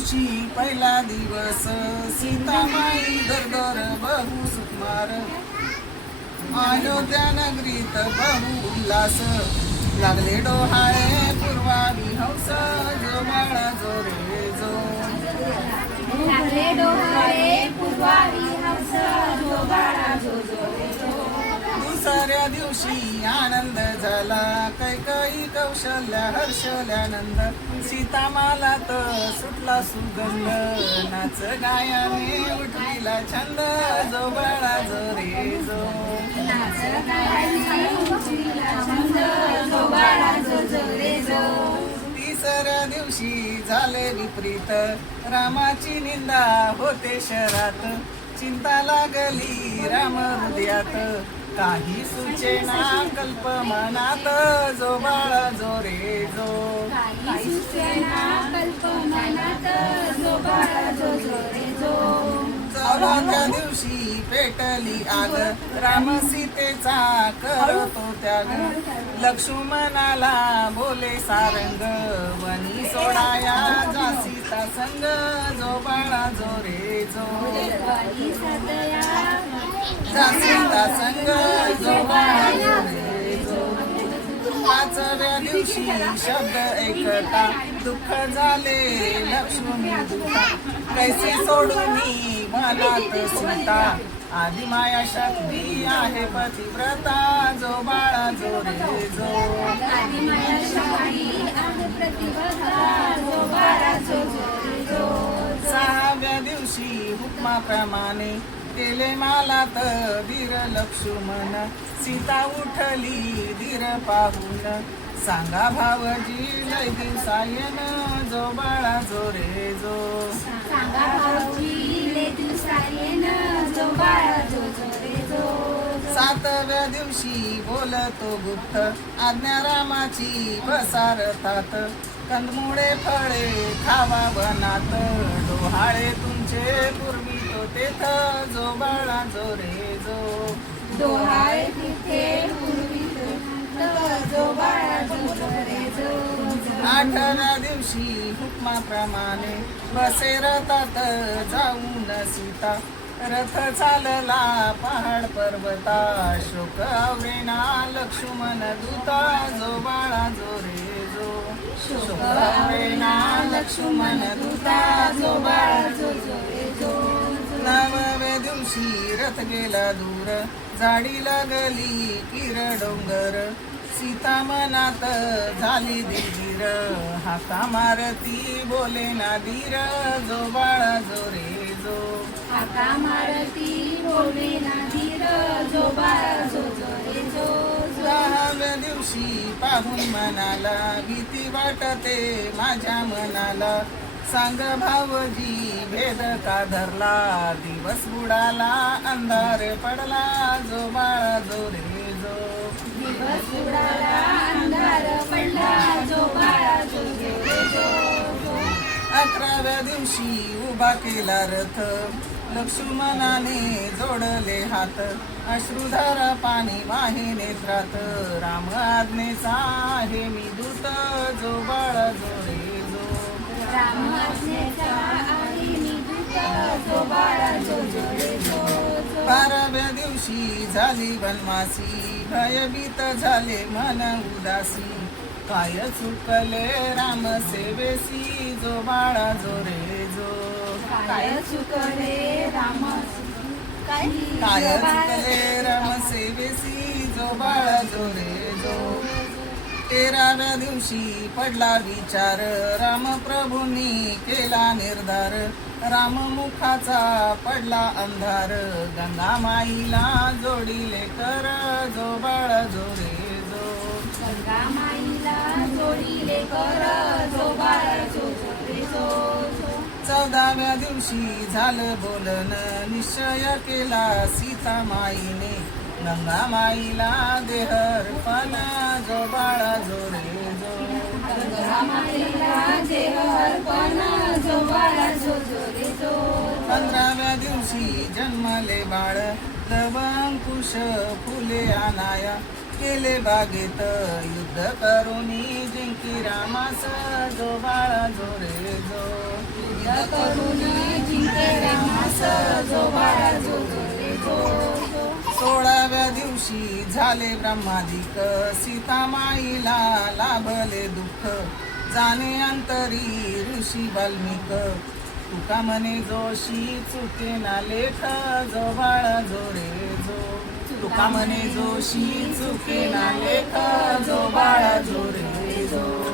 दिवशी पहिला दिवस सीतामाई दरदर बहु सुकुमार अयोध्या नगरीत बहु उल्हास लागले डोहाळे पूर्वावी हंस जो बाळा जो रे जो लागले डोहाळे पूर्वावी हंस जो बाळा जो जो रे जो. दुसऱ्या दिवशी आनंद झाला कैकई कौशल्या हर्षल्यानंद सीता मालात सुटला सुगंध नाच गायाने उठविला छंद जो बाळा जो रे जो नाच गायन उठविला छंद जो बाळा जो जो रे जो. तिसऱ्या दिवशी झाले विपरीत रामाची निंदा होते शहरात चिंता लागली राम हृदयात काही सुचेना कल्प मनात जो बाळा जो रे जो काही सुचेना कल्प मनात जो बाळा जो जो रे जो. चौथ्या दिवशी पेटली आग राम सीतेचा करतो त्याग लक्ष्मणाला बोले सारंग वनी सोडाया जा सीता संग जो बाळा जो रे जो वाली सदया जा सीता संग जो बाळा जो रे जो. पाचव्या दिवशी शब्द ऐकता दुःख झाले लक्ष्मी दुःखा कैसे सोडून मनात सीता आधी माया शक्ती आहे पतिव्रता जो बाळा जो रे जो आदि माया शक्ती आहे प्रतिव्रता जो बाळा जो जो रे जो. सहाव्या दिवशी हुकमाप्रमाणे केले मालात वीर लक्ष्मण सीता उठली धीर पाहून सांगा भावजी लय दिवसायन जो बाळा जो रे जो सांगा भाऊजी ले दिवसायेन जो बाळा जो जो रे जो. सातव्या दिवशी बोलतो गुप्त आज्ञा रामाची पसारतात कंदमुळे फळे खावा वनात डोहाळे तुमचे पूर्वी तो तेथ जो बाळा जो रे जो डोहाळे तिथे पूर्वी जो बाळा जो जो रे जो. आठव्या दिवशी हुकमाप्रमाणे बसे रथात जाऊन सीता रथ चालला पहाड पर्वता शोक आवरेना लक्ष्मण दूता जो बाळा जो रे जो शोक आवरेना लक्ष्मण दूता जो बाळा जो जो रे जो. नवव्या दिवशी रथ गेला दूर झाडी लागली किर डोंगर सीता मनात झाली दिलगीर हाका मारती बोले ना धीर जो बाळा जो रे जो हाका मारती बोले ना धीर जो बाळा जो जो रे जो. दहाव्या दिवशी पाहून मनाला भीती वाटते माझ्या मनाला सांग भावजी भेद का धरला दिवस बुडाला अंधार पडला जो बाळा जो रे जो दिवस उडाला अंधार पडला जो बाळा जो जो रे जो. 11व्या दिवशी उभा केला रथ लक्ष्मणाने जोडले हात अश्रुधारा पाणी वाहे नेत्रात राम आज्ञेचा आहे मी दूत जो बाळा जो रे जो राम आज्ञेचा आहे मी दूत जो बाळा जो जो रे जो. 12व्या दिवशी झाली वनवासी भयभीत झाले मन उदासी काय चुकले राम सेवेसी जो बाळा जो रे जो काय चुकले राम काय काय चुकले राम सेवेसी जो बाळा जो रे जो. 13व्या दिवशी पडला विचार राम प्रभूंनी केला निर्धार राम मुखाचा पडला अंधार गंगा माईला जोडीले कर जो बाळा जो रे जो गंगा माईला जोडीले कर जो बाळा जो जो रे जो जो. 14व्या दिवशी झालं बोलन निश्चय केला सीता माईने गंगा माईला देहर्पण जो बाळा जो रे जो गंगा माईला देहर्पण जो बाळा जो जो रे जो. 15व्या दिवशी जन्मले बाळ लवंकुश फुले आनाया केले बागेत युद्ध करुनी जिंकी रामास जो बाळा जो रे जो करून जिंके रामास जो बाळा जो जो रे जो जो. 16व्या दिवशी झाले ब्रह्मादिक सीता माईला लाभले दुःख जाणे अंतरी ऋषी वाल्मिक तुका म्हणे जोशी चुके ना लेख जो बाळा जो रे जो तुका म्हणे जोशी चुके ना लेख जो बाळा जो रे जो.